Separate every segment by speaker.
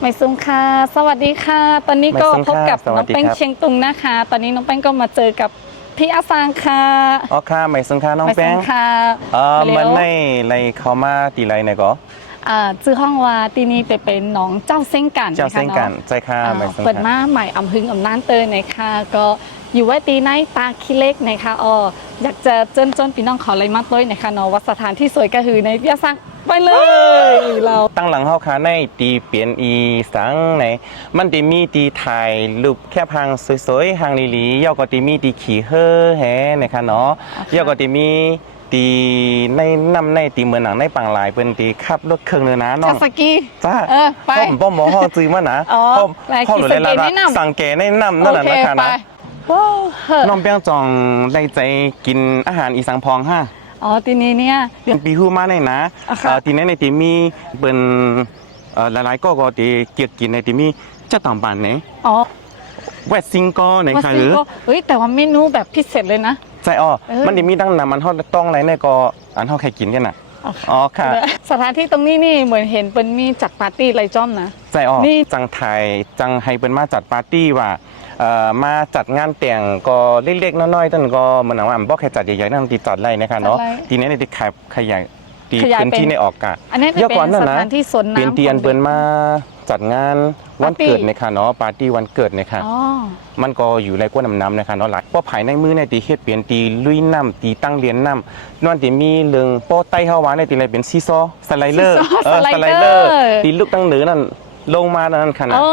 Speaker 1: ไม่ซุงค่ะ สวัสดีค่ะ ตอนนี้ก็
Speaker 2: ไม่ซุง
Speaker 1: พบ
Speaker 2: ค่ะ
Speaker 1: กับ
Speaker 2: สวั
Speaker 1: น้อ
Speaker 2: ส
Speaker 1: ง
Speaker 2: ดี
Speaker 1: แป้ง
Speaker 2: ครับ
Speaker 1: เชียงตุงนะคะ ตอนนี้น้องแป้งก็มาเจอกับพี่อาซางค่ะ
Speaker 2: อ๋อค่ะไม่สงค่ะน้อง
Speaker 1: ไม่
Speaker 2: แป้
Speaker 1: ซุ
Speaker 2: ง
Speaker 1: งค่ะ
Speaker 2: เออ
Speaker 1: เร็ว
Speaker 2: มันไม่ไรเขามาตีไรเนี่ยก็
Speaker 1: อ่าชื่อห้องว่าที่นี่ไปเป็นน้องเจ้าเส้งกัน
Speaker 2: เจ้าเส้นกัน
Speaker 1: นะคะ
Speaker 2: ใจค่ะ
Speaker 1: เนาะ
Speaker 2: ไม่
Speaker 1: อ่า
Speaker 2: สง
Speaker 1: เปิด
Speaker 2: ค่ะ
Speaker 1: มาใหม่อำพึงอำนานเตยนะคะก็อยู่ไว้ตีในตาขี้เล็กนะคะอ๋ออยากจะเจิ้นจนพี่น้องขออะไรมากด้วยนะคะเนาะว่าสถานที่สวยก็คือในพี่อาซาง ไปเลยเรา
Speaker 2: ตั้งหลังเฮาค่ะในตีเปลี่ยนอีสังในมันตีมีตีถ่ายรูปแค่พังสวยๆหางลีๆย่อก็ตีมีตีขี่เฮ่อแฮนะคะเนาะย่อก็ตีมีตีในน้ำในตีเมืองหนังในปังหลายเป็นตีขับรถเครื่องเลยนะน้อ
Speaker 1: คางสกิ
Speaker 2: จ้า
Speaker 1: เออไป
Speaker 2: พ่อผมป้อมหมอห้อจื้อมานะ
Speaker 1: อ๋อ
Speaker 2: พ่อ
Speaker 1: ไป
Speaker 2: พ่อหนูเลย
Speaker 1: ขี่สเก็ต
Speaker 2: ละ
Speaker 1: แนะนำ
Speaker 2: สั่งแกแนะนำนั่นแหละ
Speaker 1: โอเค
Speaker 2: นะคะ
Speaker 1: ไป
Speaker 2: นะ
Speaker 1: ว้าวเหอะ
Speaker 2: น้องเปียงจองได้ใจกินอาหารอีสังพองฮะ
Speaker 1: อ๋อทีนี้เนี่ยเดี๋ยว
Speaker 2: ปีฮู้มาในนะ
Speaker 1: อะค่ะ
Speaker 2: เอ่อทีนี้ในทีมีเป็นเอ่อหลายๆก็ก็ที่เกี่ยวกินในทีมีเจะต่างบ้านไหน
Speaker 1: อ๋อ
Speaker 2: แวดซิงก็ใน
Speaker 1: ว่า
Speaker 2: ค่ะ
Speaker 1: ซิ
Speaker 2: หรือ
Speaker 1: ก็เฮ้ยแต่ว่าเมนูแบบพิเศษเลยนะ
Speaker 2: ใจอ้อ
Speaker 1: เออ
Speaker 2: มันจะมีตั้งนำมันเฮาต้องอะไรในก็อันเฮาใครกินกันน่ะอ๋อค่ะ
Speaker 1: สถานที่ตรงนี้นี่เหมือนเห็นเป็นมีจัดปาร์ตี้ไรจ้อมนะ
Speaker 2: ใจอ้อ
Speaker 1: นี่
Speaker 2: จังไทยจังให้เป็นมาจัดปาร์ตี้ว่าเอ่อ มาจัดงานแต่งก็เล็กๆน้อยๆตั้นก็เหมือนว่าอันบ่แค่จัดใหญ่ๆนั่นตีจัดไรนะคะเนาะ
Speaker 1: จัดไร
Speaker 2: ทีนี้ในที่ขยขยายตี
Speaker 1: ขยาย
Speaker 2: พื้นที่
Speaker 1: เป็น
Speaker 2: ในออกกะ
Speaker 1: อันนี้จะ
Speaker 2: เยอะ
Speaker 1: เป็
Speaker 2: กว่านนั่น
Speaker 1: ส
Speaker 2: นะ
Speaker 1: ถานที่สวนน้ำ
Speaker 2: เป็นเตียน
Speaker 1: ของ
Speaker 2: เปิ้นมาจัดงานวัน
Speaker 1: ปาร์ตี้
Speaker 2: เกิดในค่ะเนาะปาร์ตี้วันเกิดในค่ะ
Speaker 1: อ๋อ
Speaker 2: มันก็อยู่ในกวนน้ำน้ำในค่ะเนาะหลายเพราะภายในมือในตีเฮ็ดเปลี่ยนตีลุยน้ำตีตั้งเรียนน้ำนั่นตีมีเรื่องโป้ไต้เฮาวาในตีอะไรเป็นซีซอสไลเดอร์
Speaker 1: ซีซอ
Speaker 2: เออ
Speaker 1: สไล
Speaker 2: ส
Speaker 1: เดอร์
Speaker 2: ไลเดอร์ตีลูกตั้งเหนือนั่นลงมานั่นค่ะนะ
Speaker 1: อ๋อ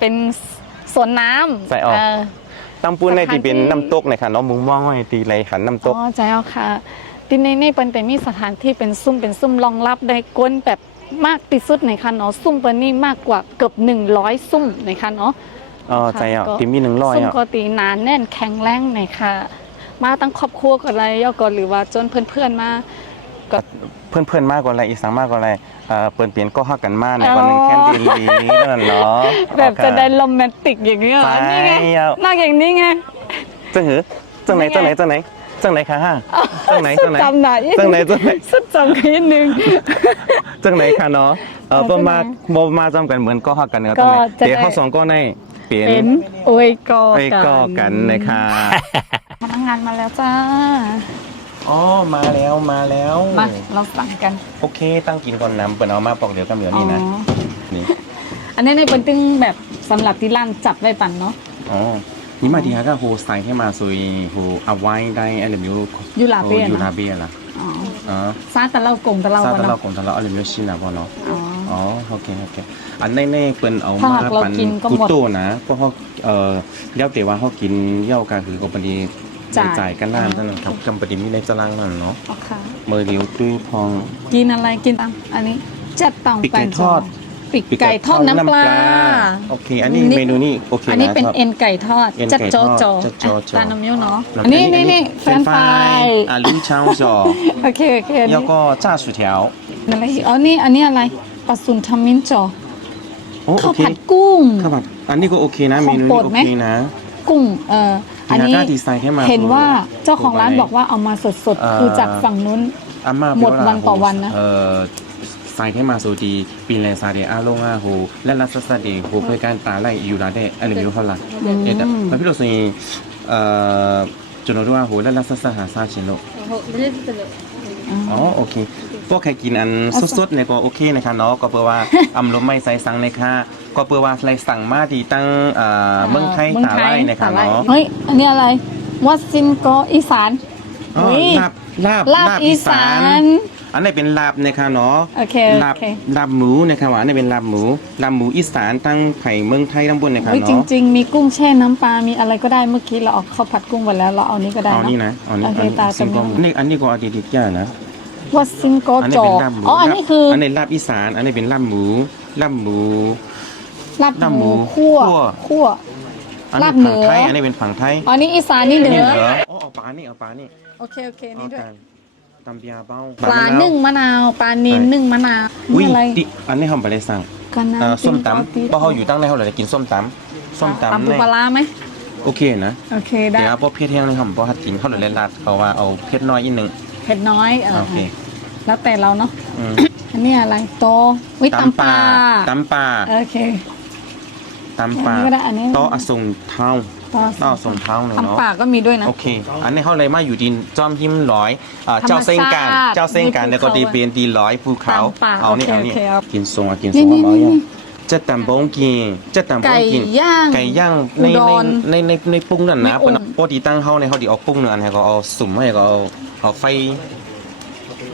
Speaker 1: เป็น สวนน้ำ
Speaker 2: ใส่ออก
Speaker 1: เตั้
Speaker 2: งปูนในตีเป็น
Speaker 1: สถานที่
Speaker 2: น้ำตกในค่ะเนาะมุงม่องในตีไรหันน้ำตก
Speaker 1: อ๋อใจเอาค่ะ ที่นี่นี่เป็นแต่มีสถานที่เป็นซุ้มเป็นซุ้มรองรับได้กวนแบบมากที่สุดในค่ะเนาะซุ้มเปิ้นนี่มากกว่าเกือบ100 ซุ้มในค่ะเนาะ
Speaker 2: อ๋อใจอะ
Speaker 1: ก็
Speaker 2: ตีมีหนึ่งร้อย
Speaker 1: ซุ้ม
Speaker 2: อะ
Speaker 1: ก็ตีหนานแน่นแข็งแรงในค่ะ มาตั้งครอบครัวก็อะไรย่อก็หรือว่าจนเพื่อนๆมาก็
Speaker 2: เพื่อนเพื่อนๆมากกว่าอะไรอีสังมากกว่าอะไรเอ่อเปิ้นเปลี่ยนก็ฮักกันมากในวันหนึ่งแค่ดีลีนั่นเนาะ
Speaker 1: แบบจะได้
Speaker 2: โอเค
Speaker 1: โรแมนติกอย่างนี้เหรอ
Speaker 2: ใช่
Speaker 1: นี่ไง
Speaker 2: เอา
Speaker 1: น่าอย่างนี้ไง
Speaker 2: จังหือจังไหน
Speaker 1: นี่ไง
Speaker 2: จังไหนจังไหนจังไหนคะฮะจังไหนจังไหน
Speaker 1: จำหนาอีก
Speaker 2: จังไหนจังไหน
Speaker 1: สุดจำนิดนึง
Speaker 2: จังไหนคะเนาะเออ
Speaker 1: เออ
Speaker 2: ประมา
Speaker 1: จังไหน
Speaker 2: บ่มาจำกันเหมือนก็ฮักกันเนาะ
Speaker 1: ก็
Speaker 2: จังไหน
Speaker 1: จะได้
Speaker 2: เดี๋ยวเขาสองก็ในเปลี่ยน
Speaker 1: เป็นโอ้ยกอ
Speaker 2: ไอ้ก็กันนะคะ
Speaker 1: พนักงานมาแล้วจ้า
Speaker 2: อ๋อ มาแล้วมาแล้ว
Speaker 1: มาเราสั่งกัน
Speaker 2: โอเค ตั้งกินก่อนน้ำเปิดเอามาปอกเดี๋ยวก็เหลือนี่นะ
Speaker 1: อ๋อ
Speaker 2: นี่
Speaker 1: อันนี้ในเป็นตึงแบบสำหรับที่ร้านจับไว้ปั่นเนาะ
Speaker 2: อ๋อนี่มาดีฮะก็โฮสไตล์ให้มาซุยโฮเอาไว้ได้อะไรมิว
Speaker 1: ยูลาเบีย
Speaker 2: ยู
Speaker 1: นะ
Speaker 2: ราเบียล่ะ
Speaker 1: อ๋อ
Speaker 2: อ๋อ
Speaker 1: ซาแต่เรากงแต่เรา
Speaker 2: ซา
Speaker 1: วัน
Speaker 2: ตะเรา
Speaker 1: เนาะ
Speaker 2: คงตะเราอะไรมิวชินะบ่เนาะ
Speaker 1: อ๋อ
Speaker 2: อ๋อโอเคโอเคอันในในเปิ้นเอา
Speaker 1: ถ้า
Speaker 2: มา
Speaker 1: หากเรา
Speaker 2: ปัน
Speaker 1: กินก็หมด
Speaker 2: กุโตนะเพราะเขาเอ่อเลี้ยวแต่ว่าเขากินเหย้าก็คือก็ปดี
Speaker 1: จ่าย
Speaker 2: จ่ายกันนานเท่านั้นครับจำปดีมีในตารางนั่นเนาะ
Speaker 1: โอเค
Speaker 2: มือเดียวตุ้ยพอง
Speaker 1: กินอะไรกินตังอันนี้จัดตัง
Speaker 2: ปีกไก่ทอด
Speaker 1: ปีกไก่ทอดน้ำปลา
Speaker 2: โอเค อันนี้
Speaker 1: นี่
Speaker 2: เมนูนี้โอเค
Speaker 1: อันนี้
Speaker 2: นะ
Speaker 1: เป็น
Speaker 2: ครับ
Speaker 1: เอ็นไก่ทอด
Speaker 2: เอ็น
Speaker 1: จัด
Speaker 2: ไก่
Speaker 1: โจ
Speaker 2: ทอด
Speaker 1: โจ
Speaker 2: จัดโจโจ
Speaker 1: ตาน้ำเยิ้วเนาะ
Speaker 2: แล้ว
Speaker 1: อันนี้นี่นี่แฟรนช์ฟราย
Speaker 2: อะลิ้นช่างจอ
Speaker 1: โอเคโอเคอัน
Speaker 2: แล้ว
Speaker 1: นี้
Speaker 2: ก็จ้า薯条
Speaker 1: อะไรอีกอ๋อนี่อันนี้อะไรปลาซุนทามินจอ
Speaker 2: โอ้โอ
Speaker 1: ข้าว
Speaker 2: เค
Speaker 1: ผัดกุ้ง
Speaker 2: ข้าวผัดอันนี้ก็โอเคนะ
Speaker 1: ข
Speaker 2: เม
Speaker 1: อง
Speaker 2: นู
Speaker 1: โปร
Speaker 2: นี้
Speaker 1: ด
Speaker 2: โอ
Speaker 1: ไหม
Speaker 2: เคนะ
Speaker 1: กุ้งเอ่อ อันนี้
Speaker 2: ทีละด้านดีไซน์ให้มา
Speaker 1: เห็นว่าเจ้าของร้าน
Speaker 2: ดูไป
Speaker 1: บอกว่าเอามาสด
Speaker 2: เอ่อ
Speaker 1: ๆคือจากฝั่งนู้น
Speaker 2: อาม่า
Speaker 1: หมดวันต่อวันนะ
Speaker 2: เอ่อใส่ให้มาสูดีปีแลซาเดอาลงอาโฮและลัสซาเดโฮเพื่อการตาไล่อยู่ลาเดอะไรไม่รู้เขาละเอ็ดอะแล้วพี่เราสิเอ่อจุนรู้ว่าโฮและลัสซาหาซาชิโนอ๋อโอเค พวกใครกินอันสดๆเนี่ยก็โอเคนะคะเนาะก็เพื่อว่าอำลมไม่ใส่สั่งเลยค่ะก็เพื่อว่าอะไรสั่งมาที่ตั้งเอ่อเมืองไทยตาไล่นะคะเนาะ
Speaker 1: เฮ้ยอันนี้อะไรวัดซินโกอีสาน
Speaker 2: อ๋อ
Speaker 1: อุ๊ย
Speaker 2: ลาบลาบ
Speaker 1: ลาบอีสาน
Speaker 2: อันนี้เป็นลาบนะคะเนาะ
Speaker 1: โอเค
Speaker 2: ลาบ
Speaker 1: โอเค
Speaker 2: ลาบหมูนะคะว่าอันนี้เป็นลาบหมูลาบหมูอีสานตั้งไผ่เมืองไทยทั้งบนนะคะ
Speaker 1: เฮ้ยจ
Speaker 2: เนาะ
Speaker 1: ริง ๆ มีกุ้งแช่น้ำปลา มีอะไรก็ได้เมื่อกี้เราเอาข้าวผัดกุ้งไปแล้วเราเอานี้ก็ได้
Speaker 2: อ๋อ
Speaker 1: เน
Speaker 2: นี่
Speaker 1: อะ
Speaker 2: นะอ๋อนี่
Speaker 1: โอเค
Speaker 2: อัน
Speaker 1: ตา
Speaker 2: ซึ่งก็
Speaker 1: จำไม่
Speaker 2: นี่อันนี้ก็อดีตย่านะ
Speaker 1: วัดซินโก
Speaker 2: อันนี้
Speaker 1: จอ
Speaker 2: เป็นลาบหมู
Speaker 1: อ๋ออันนี้คือ
Speaker 2: อันนี้ลาบอีสาน อันนี้เป็นลาบหมูลาบหมู
Speaker 1: ลาบ
Speaker 2: ลาบ
Speaker 1: ห
Speaker 2: หมู
Speaker 1: มูคั่ว
Speaker 2: คั่ว
Speaker 1: คั่ว
Speaker 2: อัน
Speaker 1: ลา
Speaker 2: นี้
Speaker 1: บ
Speaker 2: ฝั่ง
Speaker 1: เหนือ
Speaker 2: ไทยอันนี้เป็นฝั่งไทย
Speaker 1: อ๋อนี่อีสานนี่เหนือ
Speaker 2: อ๋อเอาปลานี่เอาปลานี่
Speaker 1: โอเคโอเคนี่ด้วย
Speaker 2: ตำเบียาเบ้า
Speaker 1: ปลานึ่งมะนาวปลานินนึ่งมะนาว
Speaker 2: อุ้ย
Speaker 1: นี่อะไร
Speaker 2: ติอันนี้เขาไปเลยสั่ง
Speaker 1: กันนะ
Speaker 2: เอ่อส้มต
Speaker 1: ตีำ
Speaker 2: เพราะเขาอยู่ตั้งในเขาเลยกินส้มตำส้มตำ
Speaker 1: ตำปู
Speaker 2: เนี่ย
Speaker 1: ปลาร้าไหม
Speaker 2: โอเคนะ
Speaker 1: โอเคได้
Speaker 2: เดี๋ยวพอเผ็ดแห้งเลยครับเพราะหัดกินเขาเลยลาดเขาว่าเอาเผ็ดน้อยอีกหนึ่ง
Speaker 1: เผ็ดน้อยเออ
Speaker 2: โอเค
Speaker 1: แล้วแต่เราเนาะ
Speaker 2: อืม
Speaker 1: อันนี้อะไรโตวิตำปลา
Speaker 2: ตำปลา
Speaker 1: โอเค
Speaker 2: ตำปลา
Speaker 1: อันนี้ก็ได้อันนี้
Speaker 2: โตอส่งเท้า
Speaker 1: ต่อ
Speaker 2: โตอส่งเท้าเลยเนาะ
Speaker 1: ตำปลาก็มีด้วยนะ
Speaker 2: โอเค อันนี้เขาเลยมาอยู่ดินจอมหิมร้อยอ่า
Speaker 1: ธรรมชาติ
Speaker 2: เจ้าเส้นการเจ้าเส้นการ
Speaker 1: มีภู
Speaker 2: แล้วก็
Speaker 1: เขา
Speaker 2: ดีเปลี่ยนดีร้อยภูเขา
Speaker 1: ตำป่า
Speaker 2: เอานี่
Speaker 1: โอ
Speaker 2: เอา
Speaker 1: เค
Speaker 2: นี่
Speaker 1: โอเคครับ
Speaker 2: กินทรงอะกินท
Speaker 1: นี่
Speaker 2: รง
Speaker 1: นี่
Speaker 2: เอา
Speaker 1: นี่
Speaker 2: อย่าง จะตำบงกินจะตำบ
Speaker 1: ไก่
Speaker 2: งกิน
Speaker 1: ย่าง
Speaker 2: ไก่ย่างใน
Speaker 1: อุด
Speaker 2: ใน
Speaker 1: ร
Speaker 2: ในในในปรุงนั่นนะ
Speaker 1: ไม่อุ่น
Speaker 2: ปกติตั้งเขาในเขาดีเอาปรุงนั่นให้เขาเอาสุ่มให้เขาเอาเอาไฟ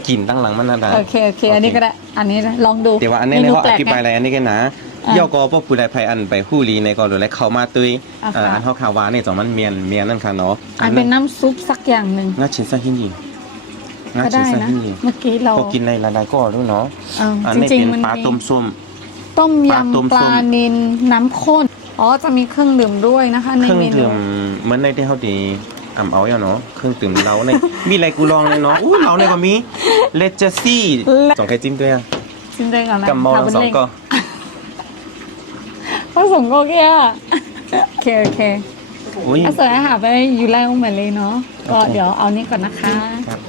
Speaker 2: กินตั้งหลังมันนั่นแหละ
Speaker 1: โอเคโอเค อันนี้ก็ได้ อันนี้นะลองดู
Speaker 2: เดี๋ยวว่าอันนี้เนี่ยเขาอธิบาย
Speaker 1: ม
Speaker 2: อะไรอันนี้กันนะ
Speaker 1: อะ
Speaker 2: ย่อก็พวกผู้ใดภัยอันไปฮู้ลีในก็หรือและเข้ามาตุ้ย
Speaker 1: อะ
Speaker 2: เอ่อ
Speaker 1: ค่ะ
Speaker 2: อันเขาข่าววาเนี่ยจอมันเมียนเมียนนั่นค่ะเนาะ
Speaker 1: อันเป็นน้ำซุปสักอย่างหนึ่ง
Speaker 2: งาชินซาฮินยีงา
Speaker 1: ก็
Speaker 2: ชิน
Speaker 1: ได้
Speaker 2: ซา
Speaker 1: นะ
Speaker 2: ฮินยี
Speaker 1: เมื่อกี้เรา
Speaker 2: พอกินในละลายก็รู้เนาะ
Speaker 1: เออ
Speaker 2: อัน
Speaker 1: จ
Speaker 2: นี้
Speaker 1: ริง
Speaker 2: เป็น
Speaker 1: ๆมัน
Speaker 2: ปลา
Speaker 1: มี
Speaker 2: ต้มส้ม
Speaker 1: ต้ม
Speaker 2: ปลาต้ม
Speaker 1: ยำป
Speaker 2: ส้
Speaker 1: ลาม นินน้ำข้น อ๋อ จะมีเครื่องดื่มด้วยนะคะใน
Speaker 2: เครื่อง
Speaker 1: เมนู
Speaker 2: ดื่มเหมือนในที่เขาดีกำเอาอย่างเนาะเครื่องดื่มเราใน มีอะไรกูลองเลยเนาะอู้เราในก็มีเลเจซี่สองไข่จิ้มด้วยอะ
Speaker 1: ชิมได้ก่อนนะ
Speaker 2: กับเมาทั้งสองก็
Speaker 1: ผสมก็แก่โอเคโอเค
Speaker 2: อุ้ย
Speaker 1: อาเสยอาหารไปอยู่แล้วเหมือนเลยเนาะก็
Speaker 2: โอเค
Speaker 1: เดี๋ยวเอานี่ก่อนนะคะ
Speaker 2: ครับ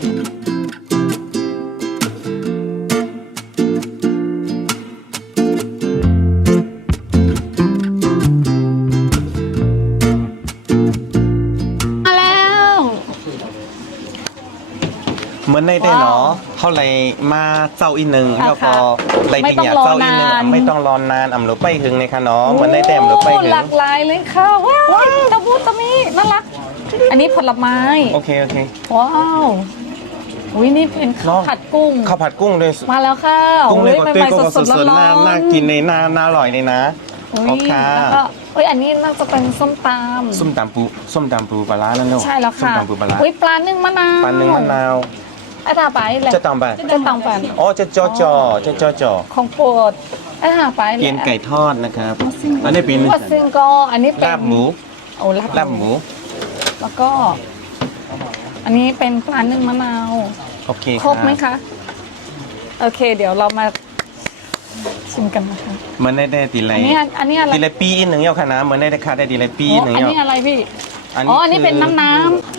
Speaker 2: เนาะเขาเลยมาเจ้าอีหนึ่ง
Speaker 1: อะ
Speaker 2: แล้วก็
Speaker 1: ค่ะ
Speaker 2: เลยติงอยากเจ้าอีหนึ่ง
Speaker 1: ไม่
Speaker 2: ไม่
Speaker 1: ต้
Speaker 2: ต้
Speaker 1: อ
Speaker 2: องง
Speaker 1: ร
Speaker 2: ร
Speaker 1: อ
Speaker 2: อนนานอำหรือไปหึงในค่ะเนาะเหมือนในแต้มหรือไปหึ
Speaker 1: ห
Speaker 2: ง
Speaker 1: ลากหลายเลยค่ะว้าว ตะบูตะมีน่ารัก อันนี้ผลไม้
Speaker 2: โอเคโอเค
Speaker 1: ว้าวอุ้ยนี่เป็นข้าว
Speaker 2: เนาะ
Speaker 1: ผัดกุ้ง
Speaker 2: ข้าวผัดกุ้งด้วย
Speaker 1: มาแล้วค่ะ
Speaker 2: กุ้ง
Speaker 1: อุ้
Speaker 2: เลย
Speaker 1: ย
Speaker 2: ก็
Speaker 1: ให
Speaker 2: ตุ้ย
Speaker 1: ม่
Speaker 2: ก็
Speaker 1: ๆสดๆร้
Speaker 2: สดๆ
Speaker 1: อ
Speaker 2: น่าน
Speaker 1: ๆ
Speaker 2: น่ากินในน่าน่าอร่อยเลยนะ
Speaker 1: อุ้ย
Speaker 2: โอเค
Speaker 1: แล้วก็เอ้ยอันนี้น่าจะเป็นส้มตำ
Speaker 2: ส้มตำปูส้มตำปูปลาร้าแล้วเนาะ
Speaker 1: ใช่แล้ว
Speaker 2: ส้ม
Speaker 1: ค่ะ
Speaker 2: ตำปูปลาร้า
Speaker 1: อุ้ยปลานึ่งมะนาว
Speaker 2: ปลาหนึ่งมะนาว
Speaker 1: อ้ทาไปเลย
Speaker 2: จะตำไป
Speaker 1: จะตำไป
Speaker 2: อ๋อจะจอจอจะจอจอ
Speaker 1: ของโปรดอ้ทาไปเลย
Speaker 2: เกียนไก่ทอดนะครับ อันนี้เป็น
Speaker 1: วัดซิงก็อันนี้เป็น
Speaker 2: ลาบหมู
Speaker 1: โอ้ลาบ
Speaker 2: ลาบหมู
Speaker 1: แล้วก็ อันนี้เป็นปลานึ่งมะนาว
Speaker 2: โอเค
Speaker 1: ครบไหมคะ โอเค เดี๋ยวเรามาชิมกันนะคะ
Speaker 2: เหมันได้ได้ตีไร
Speaker 1: อันนี้อันนี้อะไร
Speaker 2: ตีไรปีหนึ่งเยาค่ะนะเหมือนได้ได้ค่าได้ตีไรปี
Speaker 1: อ๋อ
Speaker 2: หนึ่งย
Speaker 1: อันนี้อะไรพี่ อ๋ออันนี้เป็นน้ำน้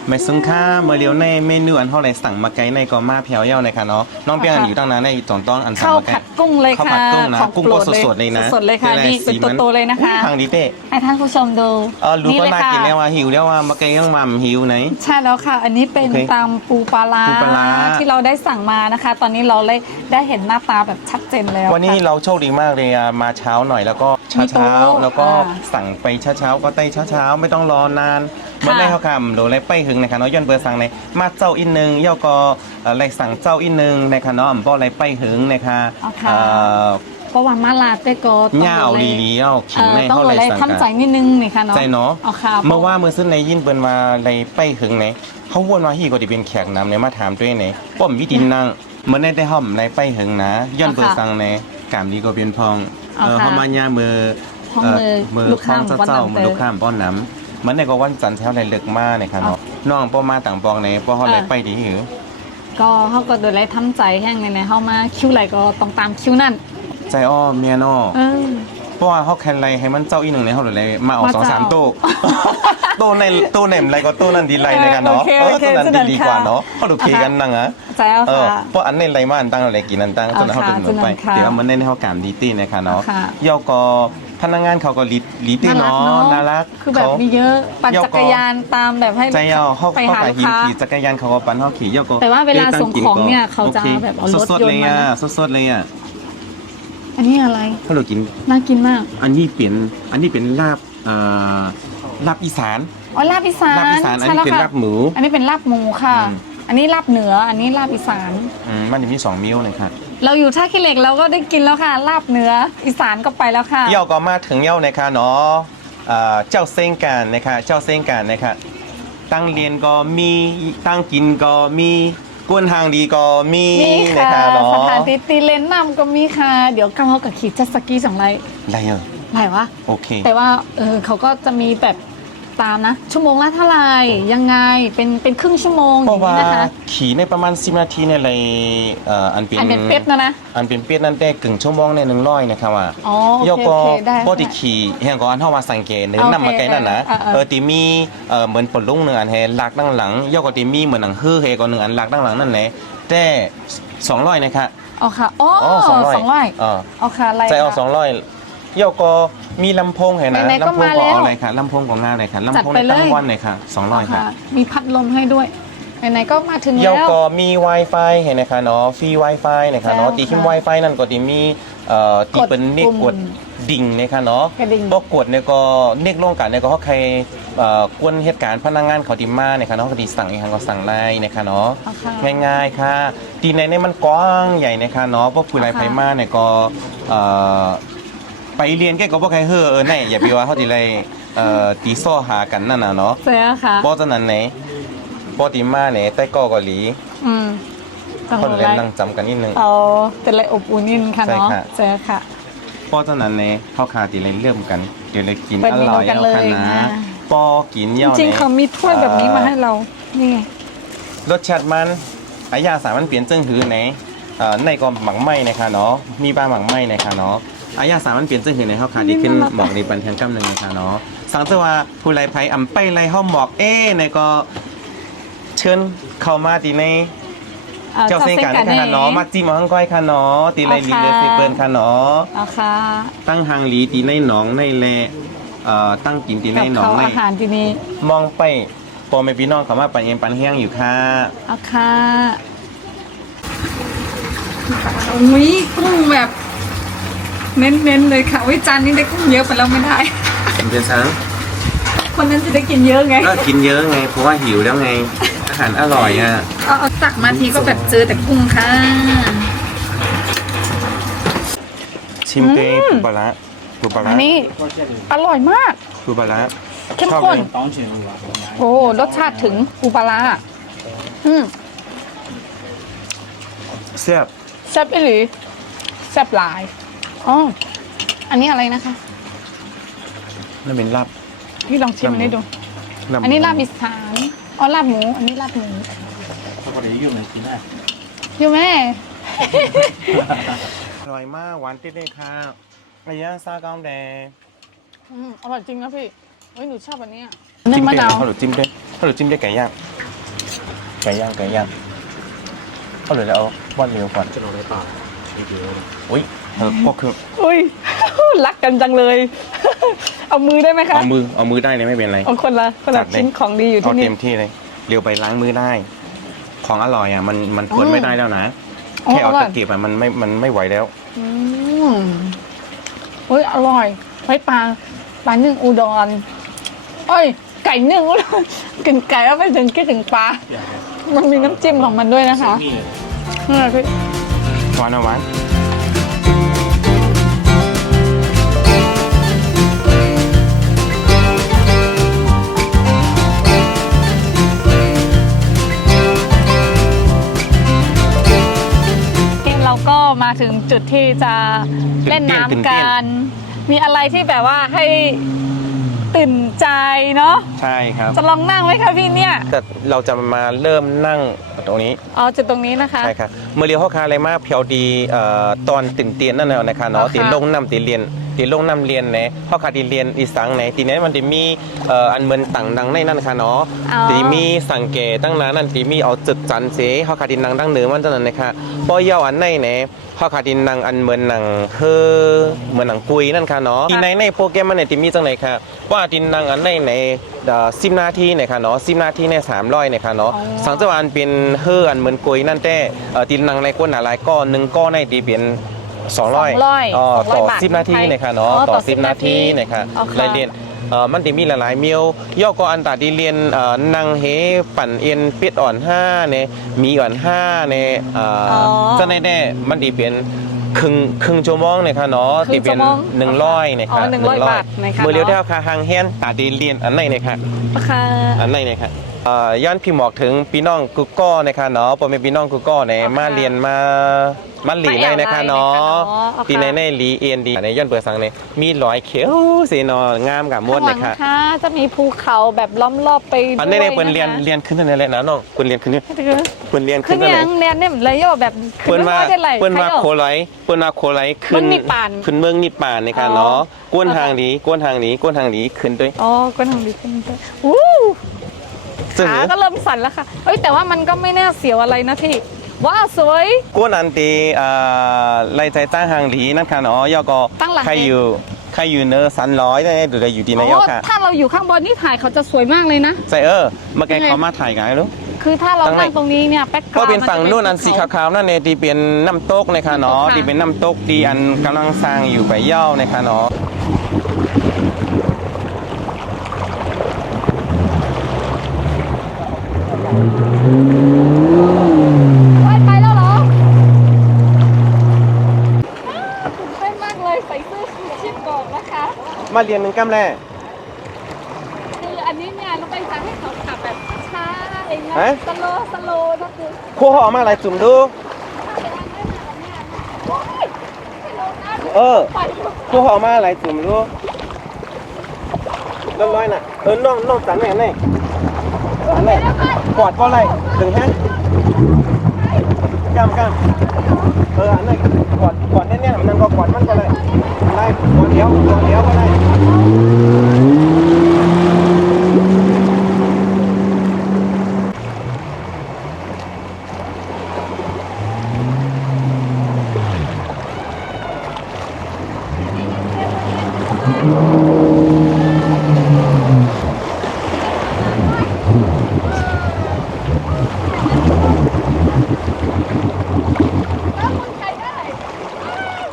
Speaker 2: ไม่ซึ่งค่าเมื่อเลียวในเมนูอันเท่าไรสั่งมาไกลในก็มาเพียวเย้าในค่ะเนาะน้องเปียงอยู่ตั้งนานในตอนต้อนอันสั่ง
Speaker 1: ข้าว
Speaker 2: มาไกล
Speaker 1: ผัดกุ้งเลย
Speaker 2: ข้าว
Speaker 1: ค่ะ
Speaker 2: ผัดกุ้งนะ
Speaker 1: ของ
Speaker 2: กุ้ง
Speaker 1: โปร
Speaker 2: ก็
Speaker 1: ดเลย
Speaker 2: สดๆเลยนะ
Speaker 1: สดๆเลยค่ะ
Speaker 2: แว
Speaker 1: นี่เป็น
Speaker 2: สีมั
Speaker 1: โตๆเลยนะคะ
Speaker 2: อุ้ทางดีเต้
Speaker 1: ให้ท่านผู้ชมดู
Speaker 2: เออรู้ก็
Speaker 1: เลย
Speaker 2: น่า
Speaker 1: ค่ะ
Speaker 2: กินแล้วว่าหิวแล้วว่ามาไกลยังมัมหิวไหน
Speaker 1: ใช่แล้วค่ะ อันนี้เป็น
Speaker 2: โอเค
Speaker 1: ตำปูปลาร้า
Speaker 2: ปูปลาร้า
Speaker 1: ที่เราได้สั่งมานะคะ ตอนนี้เราเลยได้เห็นหน้าตาแบบชัดเจนแล้ว
Speaker 2: วันนี้
Speaker 1: ค่ะ
Speaker 2: เราโชคดีมากเลยอะมาเช้าหน่อยแล้วก็
Speaker 1: มี
Speaker 2: เช้า
Speaker 1: โต๊ะ
Speaker 2: เช้าแล้วก็
Speaker 1: อ่า
Speaker 2: สั่งไปเช้าเช้าๆก็ได้เช้าเช้าๆไม่ต้องรอนาน มันได้เขาคำโดยไรไปหึงนะคะเนาะย้อนเบอร์สั่งในมาเจ้าอินหนึ่งย่อก็เอ่อไรสั่งเจ้าอินหนึ่งนะคะเนาะบ่ไรไปหึงนะคะ
Speaker 1: เอาค่ะ
Speaker 2: เอ่อ
Speaker 1: เพราะว่ามาลาเต้ก็ต้อง
Speaker 2: ย่าเอาลีลีเอาขิง
Speaker 1: เอ่อ
Speaker 2: ใน
Speaker 1: ต้อง
Speaker 2: เขา
Speaker 1: เล
Speaker 2: ไร
Speaker 1: ย
Speaker 2: สั่ง
Speaker 1: ทำใจ
Speaker 2: กัน
Speaker 1: นิดนึงนี่ค่ะเนาะ
Speaker 2: ใจเนาะ
Speaker 1: เอาค่ะ
Speaker 2: เมื่อว่ามือซึ่งในยินเปิ้นมาไรไปหึงไหนเขาวนมาฮีก็ดิเป็นแขกนำเนี่ยมาถามด้วยไหนป้อมวิธีนั่งเหมือนในได้ห้อมไรไปหึงนะย้อนเบอร์สั่งในกามดีก็เป็นพองเออเขามาย่ามือ
Speaker 1: ห้องมือ
Speaker 2: มือ
Speaker 1: ลูก
Speaker 2: ข้า
Speaker 1: ข้างม
Speaker 2: เจ้า
Speaker 1: วัด
Speaker 2: เจ้า
Speaker 1: ลำ
Speaker 2: มื
Speaker 1: เต
Speaker 2: อลูกข้ามป้อนน้ำ มันในก็วันจันทร์แถวไรเลิกมาเนี่ยค่ะเนาะน้องป้อมาต่างปองในป้อเขาไรไปดีหือ
Speaker 1: ก็เขาก็โดยไรทำใจแห้งในในเขามาคิวไหลก็ต้องตามคิวนั่น
Speaker 2: ใจอ้อเมียนอ
Speaker 1: เออ
Speaker 2: เพราะว่าเขาแคนไรให้มันเจ้าอีหนึ่งในเขาเลยมาเอา
Speaker 1: มา
Speaker 2: สอง
Speaker 1: เจ้า
Speaker 2: สามโต๊ะโต๊ะในโต๊ะไหนไรก็โต๊ะนั้นดีไรในกันเนาะ
Speaker 1: โอเค
Speaker 2: เอ
Speaker 1: โอ
Speaker 2: อ
Speaker 1: เค
Speaker 2: โต๊ะนั้น
Speaker 1: สนั
Speaker 2: ดี
Speaker 1: น
Speaker 2: ดี
Speaker 1: ค่ะ
Speaker 2: กว่าเนาะเขาดูเคกันนั่งอะ
Speaker 1: ใจเอา
Speaker 2: เออ
Speaker 1: ค่ะ
Speaker 2: เพราะอันในไรมาอันตั้งอะไรกินอันตั้งจนเขาถึงเหมือนไป
Speaker 1: เอาค่ะ
Speaker 2: เดี๋ยวมันในเขาการดีตี้นะคะเนาะ
Speaker 1: ค่ะ
Speaker 2: เย่อก็ พนักงานเขาก็ลีลีตี้
Speaker 1: น่ารัก
Speaker 2: เนาะ
Speaker 1: เนาะ
Speaker 2: น่ารัก
Speaker 1: คือแบบ
Speaker 2: เขา
Speaker 1: มีเยอะปั่น
Speaker 2: เดี๋ยว
Speaker 1: จักรยานตามแบบให้
Speaker 2: ใจเอาเขา
Speaker 1: ไป
Speaker 2: เขา
Speaker 1: หา
Speaker 2: ขาย
Speaker 1: ลูก
Speaker 2: หิน
Speaker 1: ค้า
Speaker 2: ขี่จักรยานเขาก็ปั่นเขาขี่เย่อก็
Speaker 1: แต่ว่าเวลาส่งของเนี่ยเขาจะ
Speaker 2: โค
Speaker 1: แบบเอารถ
Speaker 2: สด
Speaker 1: ย
Speaker 2: ๆ
Speaker 1: นต์
Speaker 2: เลย
Speaker 1: มา
Speaker 2: อะสดๆเลยอะ
Speaker 1: อันนี้อะไร
Speaker 2: เขาเรากิน
Speaker 1: น่ากินมาก
Speaker 2: อันนี้เป็นอันนี้เป็นลาบเอ่อลาบอีสาน
Speaker 1: อ๋อลาบอีสาน
Speaker 2: ลาบอีสานอัน
Speaker 1: ใช่
Speaker 2: นี้
Speaker 1: แล้ว
Speaker 2: เป็น
Speaker 1: ค่ะ
Speaker 2: ลาบหมู
Speaker 1: อันนี้เป็นลาบหมูค่ะ
Speaker 2: อืม
Speaker 1: อันนี้ลาบเหนือ อันนี้ลาบอีสาน
Speaker 2: อืมมันจะมีสองมิ้วเลยค่ะ
Speaker 1: เราอยู่ท่าขี้เหล็กเราก็ได้กินแล้วค่ะ ลาบเหนืออีสานก็ไปแล้วค่ะ
Speaker 2: เย่าก็มาถึงเย่านะคะเนาะเอ่อเจ้าเส้นการนะคะเจ้าเส้นการนะคะตั้งเรียนก็มีตั้งกินก็มีกวนทางดีก็มี
Speaker 1: นี่
Speaker 2: นะ
Speaker 1: ค่ะ
Speaker 2: คะเนาะ
Speaker 1: สถานที่ตีเลนนำก็มีค่ะ เดี๋ยวกำเขากับขี่เจ็ตสกีสองไร
Speaker 2: อะไรเออ
Speaker 1: ไหนวะ
Speaker 2: โอเค
Speaker 1: แต่ว่าเออเขาก็จะมีแบบ ตามนะ ชั่วโมงละเท่าไหร่ยังไงเป็นเป็นครึ่งชั่วโมงอ
Speaker 2: เพ
Speaker 1: ย่า
Speaker 2: ราะ
Speaker 1: ง
Speaker 2: ว่า
Speaker 1: นี้นะคะ
Speaker 2: ขี่ในประมาณ10นาทีในอะไรเอ่ออันเป็น
Speaker 1: อันเป็นเป็ดนะนะ
Speaker 2: อันเป็นเป็ดนั่นได้กึ่งชั่วโมงในหนึ่งร้อยนะครับว่า
Speaker 1: อ๋อโอเค
Speaker 2: โย
Speaker 1: โอ
Speaker 2: ก็
Speaker 1: เคได้
Speaker 2: ปกติขี่เฮียงก็อันเท่าว่าสังเกตเนื้อ
Speaker 1: โอเค
Speaker 2: นำมาไกลนั่นนะ
Speaker 1: ได้ได้
Speaker 2: เออตีมีเออเหมือนปลดลุงหนึ่งอันเฮลักตั้งหลังโยก็ตีมีเหมือนหนังฮือเฮก็หนึ่งอันลักตั้งหลังนั่นแหละแต่สองร้อยนะคะ
Speaker 1: เอาค่ะอ๋อ
Speaker 2: อ๋อสองร้อย
Speaker 1: สองร้อย
Speaker 2: อ่า
Speaker 1: เอาค่ะอะไร
Speaker 2: ใจเอา
Speaker 1: คะ
Speaker 2: สองร้อย เยาก็มีลำโพงเห็นนะ
Speaker 1: ไหนๆก็
Speaker 2: ลำโพง
Speaker 1: มา
Speaker 2: ข
Speaker 1: แล้
Speaker 2: อง
Speaker 1: ว
Speaker 2: อะไรค่ะลำโพงของงานเลยค่ะลำโพง
Speaker 1: ไป
Speaker 2: ใน
Speaker 1: เลย
Speaker 2: ตั้งวันเลยค่ะสองร้อยค่ะ
Speaker 1: มีพัดลมให้ด้วย ไหนๆก็มาถึง
Speaker 2: เยา
Speaker 1: แล้ว
Speaker 2: ก็มี Wi-Fi เห็นนะคะเนาะฟรี Wi-Fi นะคะเนาะ
Speaker 1: แล้ว
Speaker 2: ตีขึ้น Wi-Fi นั่นก็ตีมีเอ่อตีเป็นเนก
Speaker 1: ปุ่ม
Speaker 2: กดดิ่งนะคะเนาะ
Speaker 1: กระดิ่ง
Speaker 2: บ่กดเนี่ยก็เนกลงกันเนี่ยก็เขาใครเอ่อกวนเหตุการณ์พนักงานเขาดีมาเนี่ยค่ะเนาะเขาดีสั่งอีกครั้งก็สั่งไลน์นะคะเนาะ
Speaker 1: เอาค่ะ
Speaker 2: ง่ายๆค่ะตีในเนี่ยมันกว้างใหญ่นะคะเนาะพวกผู้ไรไฟมาเนี่ยก็เอ่อ ไปเรียนแกก็บ่ใครเฮ้อเออแน่อย่าไปว่าเขาตีไรเอ่อตีซ้อหากันนั่นน่ะเนาะ
Speaker 1: เสียค่ะ
Speaker 2: เพราะฉะนั้นเนี่ยปอตีมาเนี่ยแต่ก็เกาหลี
Speaker 1: อืมต้อง
Speaker 2: คน
Speaker 1: รู้
Speaker 2: เล่น
Speaker 1: ไร
Speaker 2: นั่งจำกันนิดนึง
Speaker 1: เอาแต่ละอบอุ่นนินค่ะ
Speaker 2: ใช่
Speaker 1: เนาะ
Speaker 2: ค่ะ
Speaker 1: เสียค่ะ
Speaker 2: เพราะฉะนั้นเนี่ยพ่อค้าตีเลยเริ่มกัน เดี๋ยวเลยกิน
Speaker 1: เปิด
Speaker 2: อ
Speaker 1: เมนู
Speaker 2: ร่อย
Speaker 1: กัน
Speaker 2: เอา
Speaker 1: เลย
Speaker 2: ค่ะนะ
Speaker 1: นะ
Speaker 2: ปอกินเยี่ยว
Speaker 1: จริงๆ
Speaker 2: เนี่ย
Speaker 1: เขามีถ้วยแบบนี้มาให้เรานี่ไง
Speaker 2: รสชาติมันอายาสามันเปลี่ยนจึงหือไหนเอ่อในก็หมักไหม้นะคะเนาะมีบ้าหมักไหม้นะคะเนาะ อายาสามันเปลี่ยนจึงหือในข้าวขาดีขึ้นหมอกในบันเทิงกำหนึ่งนะคะเนาะสังเกตว่าผู้ไรไผอำไปไรห้อมหมอกเอ้ในก็เชิญเข้ามาตีใน
Speaker 1: อ่
Speaker 2: เจ้าเส้นกันค่ะเนาะมาจิ้มมาข้างก้อยค่ะเนาะตีไรลีเลสเปิลค่ะเนาะ
Speaker 1: เอาค่ะ
Speaker 2: ตั้งหางหลีตีในหนองในแลเอ่อตั้งกินตีใน
Speaker 1: กับ
Speaker 2: หนอ
Speaker 1: เขา
Speaker 2: งใน
Speaker 1: อาหารที่นี่
Speaker 2: มองไปพอแม่พี่น้องเขามาปันเอ็มปันแห้งอยู่ค่ะ
Speaker 1: เอาค่ะอุ้ยกุ้งแบบ เน้นๆเลยค่ะวิจานนี้ได้กุ้งเยอะไปแล้วไม่ได้
Speaker 2: เดือนสัง
Speaker 1: คนนั้นจะได้กินเยอะไง
Speaker 2: ก็กินเยอะไง เพราะว่าหิวแล้วไง อาหารอร่อยอะ
Speaker 1: เอาเอาตักมาทีก็แบบเจอแต่กุ้งค่ะ
Speaker 2: ชิมเต้ปูปลาร้าปูปลาร้า
Speaker 1: อันนี้อร่อยมาก
Speaker 2: ปูปลาร้า
Speaker 1: เข้ม
Speaker 2: ชอบ
Speaker 1: ข้น
Speaker 2: เลย
Speaker 1: โอ้รสชาติถึงปูปลาร้าอืม
Speaker 2: แซ่บ
Speaker 1: แซ่บอีหลีแซ่บหลาย อ๋ออันนี้อะไรนะคะ
Speaker 2: นั่นเป็นลาบ
Speaker 1: พี่ลองชิมอันนี้ดู
Speaker 2: ลาบ
Speaker 1: อันนี้ลาบอีสานอ๋อลาบหมู อันนี้ลาบหมู
Speaker 3: これ有名ですね。
Speaker 1: อยู่แม่
Speaker 2: อร่อยมากหวานเต้ๆค่ะระยะซากองแดง
Speaker 1: อืมอร่อยจริงนะพี่เฮ้ยหนูชอบอันเนี้ย
Speaker 2: จิ้
Speaker 1: นึ่ง
Speaker 2: ม
Speaker 1: มะ
Speaker 2: เต้
Speaker 1: นาว
Speaker 2: เขาหรือจิ้มเต้เขาหรือจิ้มเต้ไก่ย่างไก่ย่างไก่ย่างเขาหรือแล้วเอาว่านเร็วก่อน
Speaker 3: ちょっとレバー入れてよ
Speaker 2: อุ้ย เออก็คือ
Speaker 1: อุ้ย รักกันจังเลย เอามือได้ไหมคะ
Speaker 2: เอามือเอามือได้เลยไม่เป็นไร
Speaker 1: เอาคนละคนละ
Speaker 2: จัดเลย
Speaker 1: ชิ้นของดีอยู่
Speaker 2: เอา
Speaker 1: ที่นี่
Speaker 2: เต็มที่เลยเร็วไปล้างมือได้ ของอร่อยอะมันมันทน
Speaker 1: อืม
Speaker 2: ไม่ได้แล้วนะ
Speaker 1: อ๋อ
Speaker 2: แค่เอา
Speaker 1: อร่อย
Speaker 2: ตะเกียบอะมันไม่มันไม่ไหวแล้ว
Speaker 1: อืมเฮ้ยอร่อยไว้ปลาปลานึ่งอุดรเอ้ยไก่นึ่งอุดรกินไก่แล้วไปถึงคิดถึงปลามันมีน้ำจิ้มของมันด้วยนะคะ
Speaker 3: ミー
Speaker 1: นี่ไงพี่
Speaker 2: หวานนะหวาน
Speaker 1: จุดที่จะเล่นน้ำกัน มีอะไรที่แบบว่าให้ตื่นใจเนาะ
Speaker 2: ใช่ครับ
Speaker 1: จะลองนั่งไหมคะพี่เนี่ย
Speaker 2: แต่เราจะมาเริ่มนั่งตรงนี้
Speaker 1: เอาจุดตรงนี้นะคะ
Speaker 2: ใช่ครับเมื่อเรียวข้อคาอะไรมาเพียวดีเอ่อตอนตื่นเตียนนั่นแหละนะคะเนาะ
Speaker 1: อ๋อค่ะ
Speaker 2: ตีลงน้ำตีเรียนตีลงน้ำเรียนเนี่ยข้อคาตีเรียนอีสังไหนตีนี้มันจะมีเอ่ออันเหมือนต่างดังในนั่นค่ะเนาะ
Speaker 1: อ๋อ
Speaker 2: ตีมีสังเกตตั้งนานนั่นตีมีเอาจุดจันเสข้อคาดินนังดังเหนือมันจังนั้นนะคะป้อยเย้าอันในเนี่ ยข้อคาดินนังอันเหมือนหนังเฮอเหมือนหนังกุยนั่นค่ะเนาะทีในในโปรแกรมมันเนี่ยตีมีจังไหนค่ะว่าดินนังอันในในสิบนาทีเนี่ยค่ะเนาะสิบนาทีในสามร้อยเนี่ยค่ะเนาะ
Speaker 1: อ๋อ
Speaker 2: สังเกตว่าอันเป็นเฮออันเหมือนกุยนั่นแต่เอ่อตีนังในก้นหนาหลายก้อนหนึ่งก้อนในตีเป็นสองร้อย
Speaker 1: 200
Speaker 2: อ๋อ
Speaker 1: 200
Speaker 2: ต่อบา
Speaker 1: ท
Speaker 2: สิบนาที
Speaker 1: ไทย
Speaker 2: เนี่ยค่ะเนาะ
Speaker 1: อ๋อต่
Speaker 2: ต่
Speaker 1: อ
Speaker 2: อสิบ
Speaker 1: 10
Speaker 2: นาทีเนี่ยค่ะ
Speaker 1: โอเค
Speaker 2: รายเรียนเอ่อ มันจะมีหลายๆเมียวย่อก็อันตาดีเรียนเอ่อนางเฮปั่นเอ็นเป็ดอ่อนห้าเนี่ยมีอ่อนห้าเนี่ยเอ่ออ
Speaker 1: อ
Speaker 2: จะในแน่มันดีเป็นครึ่งครึ่งชั่วโมงเนี่ยค่ะเนาะ
Speaker 1: ครึ่
Speaker 2: ตี
Speaker 1: ง
Speaker 2: เป็น
Speaker 1: ชั่วโมง
Speaker 2: หนึ่งร้อยเนี่ย
Speaker 1: อ๋
Speaker 2: ค่ะ
Speaker 1: อ100บาทนะคะ
Speaker 2: มือเลี้ยว
Speaker 1: เนาะ
Speaker 2: เท่าคาหางเฮียนตาดีเรียนอันไหนเนี่ยค่ะ
Speaker 1: ค่ะ
Speaker 2: อันไหนเนี่ยค่ะเอ่อย้อนพี่หมอกถึงพี่น้องกุ๊กก้อนะคะเนาะปอเป็นพี่น้องกุ๊กก้อเนี่ย
Speaker 1: โอเค
Speaker 2: มาเรียนมา มาหลี
Speaker 1: มา
Speaker 2: เล
Speaker 1: แอวย
Speaker 2: นะคะ
Speaker 1: ไล่
Speaker 2: เนาะ
Speaker 1: นะคะเนาะโอเค
Speaker 2: ปีในในหลีเอ็นดีในย้อนเปิดสังเนี่ยมีรอยเขียวสีนองามกับมวด
Speaker 1: ข้างห
Speaker 2: เล
Speaker 1: ลั
Speaker 2: ย
Speaker 1: ง
Speaker 2: ค่ะ
Speaker 1: นะคะจะมีภูเขาแบบล้อมรอบไปด้วย
Speaker 2: อันนี้เนี่ยเปิ้นะ
Speaker 1: คะ
Speaker 2: เรียนเรียนขึ้นนั่นแหละนะน้องเปิ้นเรียนขึ้นนี่เปิ้นเรียน
Speaker 1: ขึ้
Speaker 2: ขึ้
Speaker 1: น
Speaker 2: นนั่นแห
Speaker 1: ยั
Speaker 2: ละ
Speaker 1: งเรียนเนี่ยเลยโยแบบขึ้
Speaker 2: เปิ้น
Speaker 1: น
Speaker 2: ว่า
Speaker 1: ไม่ได้ไร
Speaker 2: เปิ้นว่า
Speaker 1: ใคร
Speaker 2: โค
Speaker 1: โย
Speaker 2: ไลเปิ้นว่าโคไลขึ้น
Speaker 1: เมืองนิปาน
Speaker 2: ขึ้นเมืองนิปานนี่ค่ะ
Speaker 1: อ๋อ
Speaker 2: เนาะกวนทางดีกวนทางดีกวนทางดีขึ้นด้วย
Speaker 1: อ๋อก็ทางดีขึ้นด้วยอู้
Speaker 2: ซึ่ง
Speaker 1: ขาก็เริ่มสั่นแล้วค่ะเอ้ยแต่ว่ามันก็ไม่น่าเสียวอะไรนะพี่ ว้าวสวย
Speaker 2: กู้นันตีอ่าไล่ใจตั้งหางหลีนั่นค่ะเนาะยอก็
Speaker 1: ตั้งหลัง
Speaker 2: ใครอยู่ใครอยู่เนื้อสันร้อยได้หรืออยู่ที่ไหนยอ
Speaker 1: โอ้
Speaker 2: ค่ะ
Speaker 1: ถ้าเราอยู่ข้างบนนี่ถ่ายเขาจะสวยมากเลยนะ
Speaker 2: ใจเออมาแก
Speaker 1: ยังไง
Speaker 2: เขามาถ่ายกันรู้
Speaker 1: คือถ้าเรา
Speaker 2: ตั้งไหน
Speaker 1: นั่งตรงนี้เนี่ยแบ็คก
Speaker 2: ก็
Speaker 1: ราวด์
Speaker 2: เป็นฝั่งนู่นอันสีขาวๆนั่นเองที่เป็นน้ำตกนะคะเนาะ
Speaker 1: น้ำตกค่ะ
Speaker 2: ที่เป็นน้ำตกที่อันกำลังสร้างอยู่ไปเย่านะคะเนาะ
Speaker 1: ไปไปแล้วเหรอตื่นเต้นมากเลยใส่เสื้อชูชีพก่อนนะคะ
Speaker 2: มาเรียนหนึ่งกำแรก
Speaker 1: คืออันนี้เนี่ยเราไปจะให้เขาขับแบบช้าเองนะ
Speaker 2: ฮะ
Speaker 1: สโลว์สโลว์นะคือ
Speaker 2: ครูห่อมาอะไรจุ่มดู
Speaker 1: โอ๊ยไม่ลงนะ
Speaker 2: เออ
Speaker 1: ไปลูก
Speaker 2: ครูห่อมาอะไรจุ่มดูร้อยๆน่ะเออน้องน้องจันแม่แน่อันไหนกอดก็อะไรถึงฮะกล้ามกล้ามเอออันไหนกอดกอดแน่ๆมันก็กอดมันก็เลยไล่ ตัวเดียวตัวเดียวก็ได้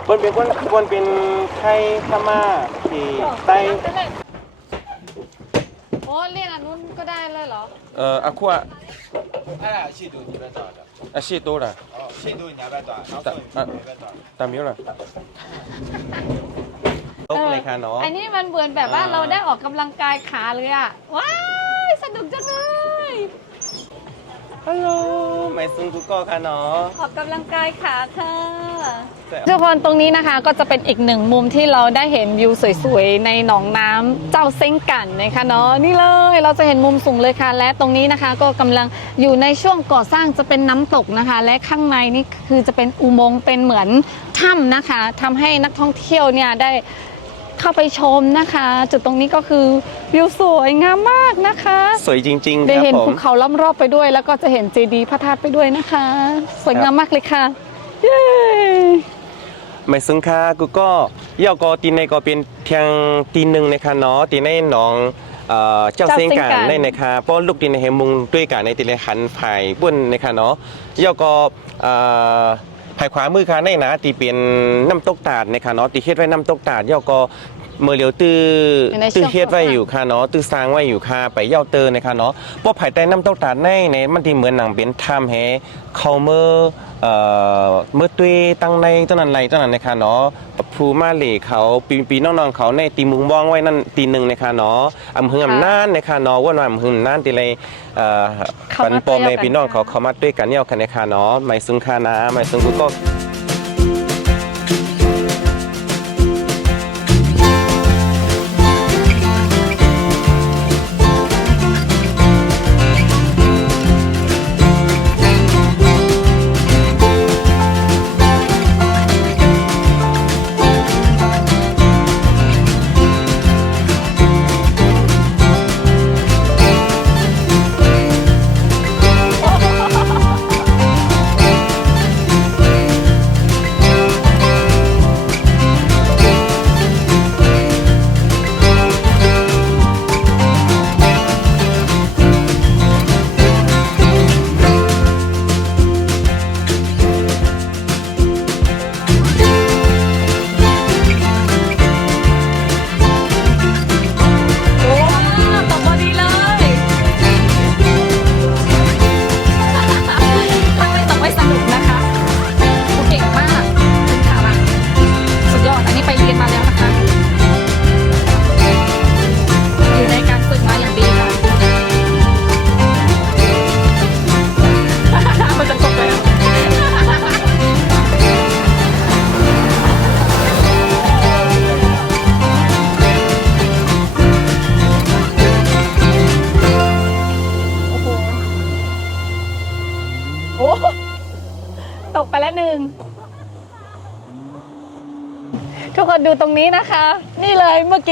Speaker 2: บนเป็นคนบนเป็น ไทยพม่าที่ใต้
Speaker 1: โอ้เรียนอันนู้นก็ได้เลยเหรอ
Speaker 2: เอ่ออาควา
Speaker 3: 哎呀，气度你别找的，
Speaker 2: อาชีโตระ
Speaker 3: 哦，气度你别找，然后你别找。
Speaker 2: ตามเยอะละตกเลยค่ะเนาะ
Speaker 1: อันนี้มันเหมือนแบบว่า
Speaker 2: อ่า
Speaker 1: เราได้ออกกำลังกายขาเลยอะว้ายสนุกจังเลย
Speaker 2: ฮัลโหล ไม่ซุนกุโก้ค่ะเนาะ
Speaker 1: ออกกำลังกายขาค่ะ
Speaker 2: แต่
Speaker 1: ทุกคนตรงนี้นะคะก็จะเป็นอีกหนึ่งมุมที่เราได้เห็นวิวสวยๆ ในหนองน้ำเจ้าเซ้งกันนะคะเนาะนี่เลยเราจะเห็นมุมสูงเลยค่ะ และตรงนี้นะคะ ก็กำลังอยู่ในช่วงก่อสร้างจะเป็นน้ำตกนะคะ และข้างในนี่คือจะเป็นอุโมงค์เป็นเหมือนถ้ำนะคะทำให้นักท่องเที่ยวเนี่ยได้ เข้าไปชมนะคะ จุดตรงนี้ก็คือวิวสวยงามมากนะคะ
Speaker 2: สวยจริงๆ
Speaker 1: ได้
Speaker 2: ครับ
Speaker 1: เห็น
Speaker 2: ผม
Speaker 1: ภูเขาล้อมรอบไปด้วย แล้วก็จะเห็นเจดีย์พระธาตุไปด้วยนะคะ สวยงามมากเลยค่ะเย้
Speaker 2: ไม่ซุนค่ะกุโก้ยอก็ตีในก็เป็นเทียงตีหนึ่งนะคะเนาะตีในหนองเอ่อเจ้าเซงกันในนะคะเพราะลูกตีในเฮมุงด้วยกันในตีในหันไผ่บุ่นนะคะเนาะยอก็เอ่อ ให้ขวามือค่ะในนะตีเป็นน้ำตกตาดนะคะเนาะตีเฮ็ดไว้น้ำตกตาดย่อก็ เมื่อเหลียวตื้อตื้อเฮ็ดไว้อยู่ค่ะเนาะตื้อสร้างไว้อยู่ค่ะไปเย่าเตอร์นะคะเนาะเพราะภายใต้น้ำตกตาดในในมันที่เหมือนหนังเป็นถ้ำแฮเขาเมื่อเอ่อเมื่อตุ้ยตั้งในต้นนั้นไรต้นนั้นนะคะเนาะภูมาเหล่เขาปีปีน้องๆเขาในตีมุงบ้องไว้นั่นตีหนึ่งนะคะเนาะอำเภออำนาจนะคะเนาะว่าหน่อยอำเภออำนาจตีเลยเอ่อปันปอมในพี่น้องเขาเขามาด้วยกันเนี่ยกันนะคะเนาะไม่ซึ่งค่านะไม่ซึ่งกูก็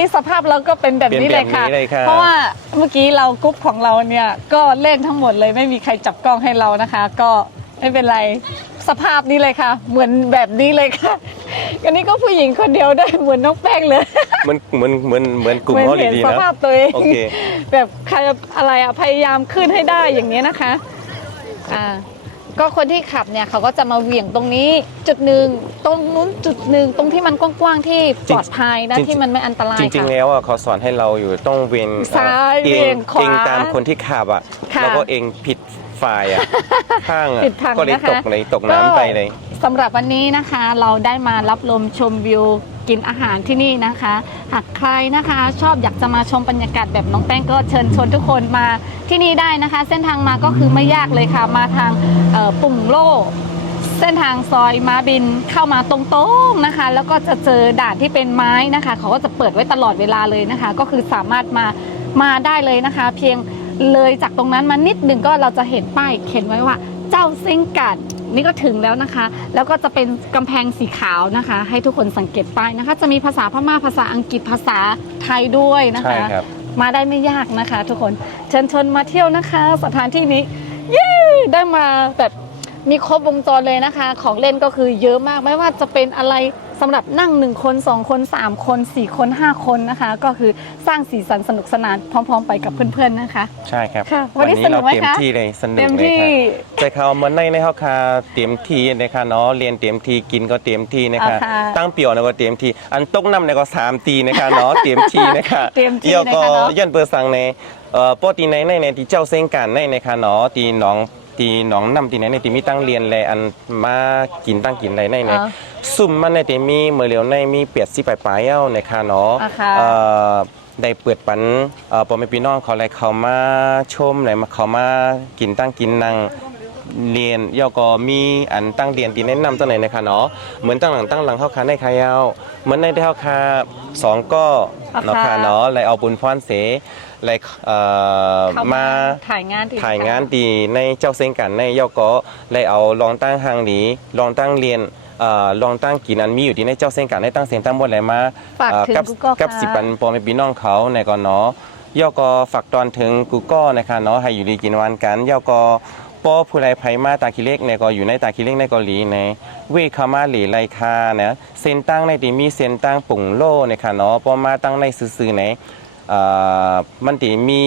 Speaker 1: เลยเมื่อกี้สภาพเราก็เป็นแบบนี้เลยค่ะ
Speaker 2: เป็นแบบนี้เลยค่ะ
Speaker 1: เพราะว่าเมื่อกี้เรากรุ๊ปของเราเนี่ยก็เล่นทั้งหมดเลยไม่มีใครจับกล้องให้เรานะคะ ก็ไม่เป็นไรสภาพนี้เลยค่ะ เหมือนแบบนี้เลยค่ะอันนี้ก็ผู้หญิงคนเดียวได้เหมือนน้องแป้งเลย
Speaker 2: เหมือนเหมือนเหมือนเหมือนกลุ่ม
Speaker 1: เหมื
Speaker 2: เขา
Speaker 1: เห็น
Speaker 2: ดี
Speaker 1: ส
Speaker 2: ๆนะ
Speaker 1: ภาพตัวเอง
Speaker 2: โอเค
Speaker 1: แบบใครอะไรอะพยายามขึ้นให้ได้อย่างนี้ยนะคะ อ่า ก็คนที่ขับเนี่ยเขาก็จะมาเหวี่ยงตรงนี้จุดหนึ่งตรงนู้นจุดหนึ่งตรงที่มันกว้างๆที่ปลอดภัยนะ
Speaker 2: จริงๆ
Speaker 1: ที่มันไม่อันตราย
Speaker 2: จริง
Speaker 1: ค่ะ
Speaker 2: ๆแล้วอะเขาสอนให้เราอยู่ต้องเวียน
Speaker 1: ซ้าย
Speaker 2: เอ
Speaker 1: เวีย
Speaker 2: ง
Speaker 1: นขวา
Speaker 2: เองตามคนที่ขับอะ
Speaker 1: ค่ะ
Speaker 2: แล้วก็เองผิดฝ่ายอะ ข้างอะ
Speaker 1: ผิดทาง
Speaker 2: ก็เลย
Speaker 1: นะคะ
Speaker 2: ตกเลยตกน้ำไปเลย
Speaker 1: สำหรับวันนี้นะคะเราได้มารับลมชมวิว กินอาหารที่นี่นะคะ หากใครนะคะชอบอยากจะมาชมบรรยากาศแบบน้องแป้งก็เชิญชวนทุกคนมาที่นี่ได้นะคะ เส้นทางมาก็คือไม่ยากเลยค่ะ มาทางปุ่งโล่เส้นทางซอยม้าบินเข้ามาตรงๆนะคะ แล้วก็จะเจอด่านที่เป็นไม้นะคะ เขาก็จะเปิดไว้ตลอดเวลาเลยนะคะ ก็คือสามารถมามาได้เลยนะคะ เพียงเลยจากตรงนั้นมานิดหนึ่งก็เราจะเห็นป้ายเขียนไว้ว่า เจ้าซ้งกัด นี่ก็ถึงแล้วนะคะ แล้วก็จะเป็นกำแพงสีขาวนะคะ ให้ทุกคนสังเกตป้ายนะคะ จะมีภาษาพม่าภาษาอังกฤษภาษาไทยด้วยนะคะ
Speaker 2: ใช่ครับ
Speaker 1: มาได้ไม่ยากนะคะ ทุกคนเชิญชวนมาเที่ยวนะคะ สถานที่นี้เย้ได้มาแบบมีครบวงจรเลยนะคะ ของเล่นก็คือเยอะมากไม่ว่าจะเป็นอะไร สำหรับนั่งหนึ่งคนสองคนสามคนสี่คนห้าคนนะคะ ก็คือสร้างสีสันสนุกสนานพร้อมๆ ไปกับเพื่อนๆนะคะ
Speaker 2: ใช่ครับ
Speaker 1: ค่ะวันนี้สนุ
Speaker 2: เรา
Speaker 1: กไหม
Speaker 2: เต็ม
Speaker 1: คะ
Speaker 2: ที่เลยสนุก
Speaker 1: เต็ม
Speaker 2: เลย
Speaker 1: ที่
Speaker 2: ค่ะใจเขาเหมือนในในเขาคาเต็มที่นะคะเนาะเรียนเต็มที่กินก็เต็มที่นะคะ
Speaker 1: อ่าค่ะ
Speaker 2: ตั้งเปี่ยวนะก็เต็มที่อันตกน้ำเนี่ยก็สามตีนะคะเนาะเต็มที่นะคะ
Speaker 1: เต็มที่
Speaker 2: เดี๋ยวก็
Speaker 1: นะคะเนาะ
Speaker 2: ยันเปิดสั่งในเอ่อปกติในในในที่เจ้าเส้นกันในนะคะเนาะตีน้องตีน้องนำตีไหนในตีมีตั้งเรียนแลอันมากินตั้งกินอะไรในใน
Speaker 1: อ่า
Speaker 2: ซุ่มมันในตีมีเมื่อเร็วในมีเปียดสิปลายๆเอ้านะคะเนาะ
Speaker 1: อ่าค่ะ
Speaker 2: เอ่อได้เปิดปันเอ่อพ่อแม่พี่น้องเขาอะไรเขามาชมอะไรมาเขามากินตั้งกินนั่งเรียนยอก็มีอันตั้งเรียนตีแนะนำตัวไหนนะคะเนาะเหมือนตั้งหลังตั้งหลังเข้าคาในคายาวเหมือนในได้เข้าคาสองก็
Speaker 1: อ่า
Speaker 2: เนาะ
Speaker 1: ค่ะ
Speaker 2: ค่ะเนาะเลยเอาบุญพรเสเลยเอ่อ
Speaker 1: เข้า
Speaker 2: มา
Speaker 1: ถ่ายงานที่
Speaker 2: ถ่ายงานดีในเจ้าเซ็งกันในยอก็เลยเอาลองตั้งหางหลีลองตั้งเรียน เอ่อลองตั้งกินอันมีอยู่ที่ในเจ้าเซ็งกันในตั้งเสียงตั้งบนอะไรมา
Speaker 1: ฝาก
Speaker 2: เอ่อ
Speaker 1: ถึง
Speaker 2: กับ
Speaker 1: Google
Speaker 2: กับ
Speaker 1: ค่ะ
Speaker 2: สิปันปอแม่พี่น้องเขาในก่อนเนาะย่อก็ฝากตอนถึงกูก็นะคะเนาะให้อยู่ดีกินวันกันย่อก็ป้อผู้ใดไผมาตาคิเล็กในก็อยู่ในตาคิเล็กในเกาหลีในเวคามาหลีไรคานะเส้นตั้งในที่มีเส้นตั้งปุ่งโลนะคะเนาะป้อมาตั้งในซื่อๆในเอ่อมันที่มี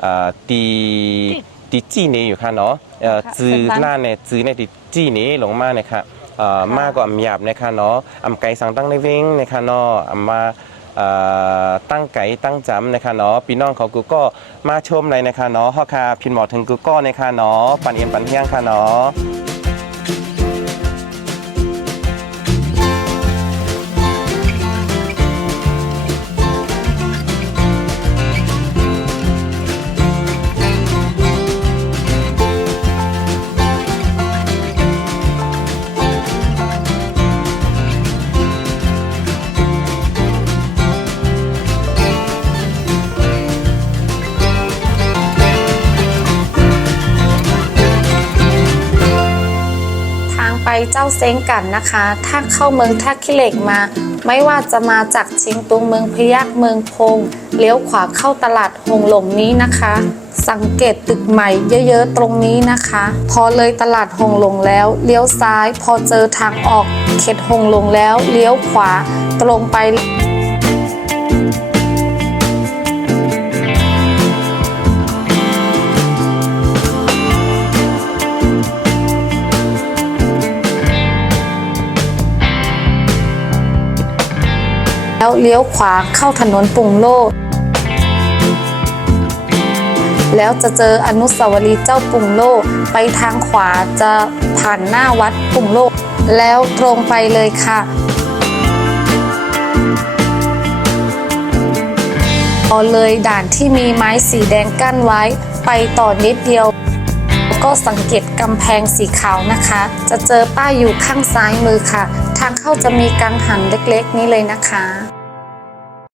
Speaker 2: เอ่อตีตีจี้เนอยู่ค่ะเนาะเอ่อ
Speaker 1: ค่ะ
Speaker 2: จือ
Speaker 1: เส้นตั้ง
Speaker 2: ล่าเนี่ยจือในที่จี้เนลงมานะคะเอ่อมากกว่าอำหยาบนะคะเนาะอำไก่สังตั้งในเว้งนะคะเนาะอำมาอ่อตั้งไก่ตั้งจำนะคะเนาะพี่น้องเขากูก็มาชมเลยนะคะเนาะฮอคาพินหมอถึงกูก็นะคะเนาะปันเอียนปันเที่ยงค่ะเนาะ
Speaker 4: เจ้าเซ้งกันนะคะ ถ้าเข้าเมืองท่าขี้เหล็กมา ไม่ว่าจะมาจากเชียงตุงเมืองพยักเมืองพง เลี้ยวขวาเข้าตลาดหงหลงนี้นะคะ สังเกตตึกใหม่เยอะๆตรงนี้นะคะ พอเลยตลาดหงหลงแล้ว เลี้ยวซ้าย พอเจอทางออกเขตหงหลงแล้ว เลี้ยวขวาตรงไป เลี้ยวขวาเข้าถนนปุงโลด แล้วจะเจออนุสาวรีย์เจ้าปุงโลกไปทางขวาจะผ่านหน้าวัดปุงโลกแล้วตรงไปเลยค่ะพอเลยด่านที่มีไม้สีแดงกั้นไว้ ไปต่อนิดเดียว ก็สังเกตกำแพงสีขาวนะคะ จะเจอป้ายอยู่ข้างซ้ายมือค่ะ ทางเข้าจะมีกังหันเล็กๆ นี้เลยนะคะ